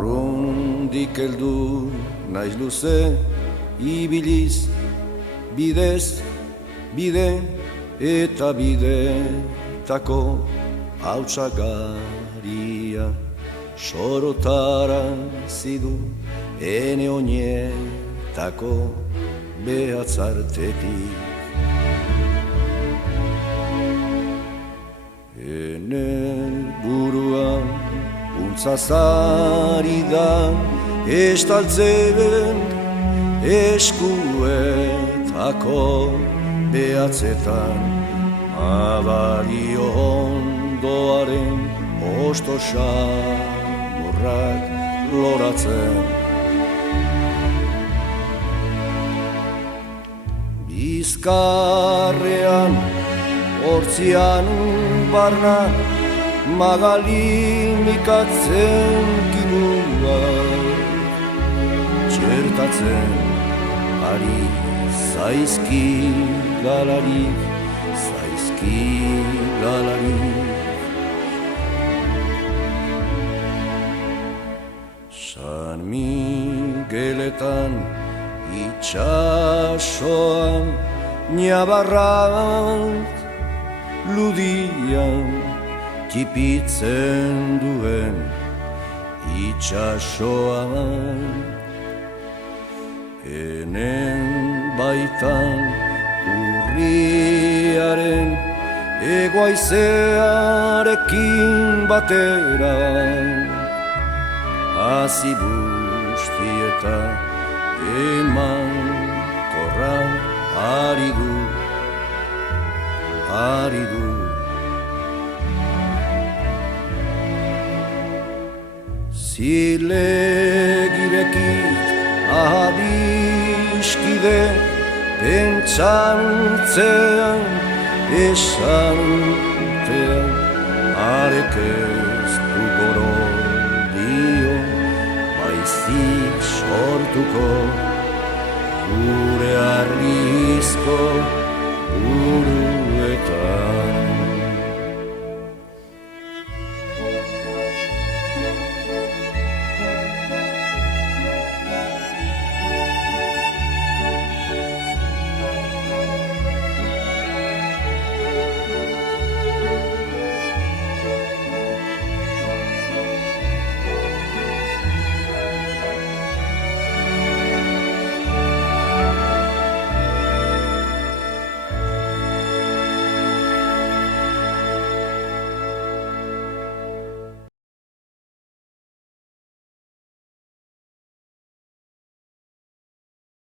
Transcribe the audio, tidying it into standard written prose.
Urrundik heldu naiz luze, ibiliz, bidez, bide eta bidetako hautsagaria sorotara zidu ene oinetako behatzartetik. Ene burua untzazari da estaltzen eskuetako behatzetan abalio ondoaren osto xamurrak loratzen. Bizkarrean hortzian barna magalimikatzen kinua txertatzen ari zaizki galarik, zaizki galarik. San Migueletan itxasoan Niabarrak ludian kipitzen duen itxasoan. Enen baitan urriaren egoaizearekin batera hazi bustieta eman korran ari du. Zilegirekit adiskide pentsantzean esan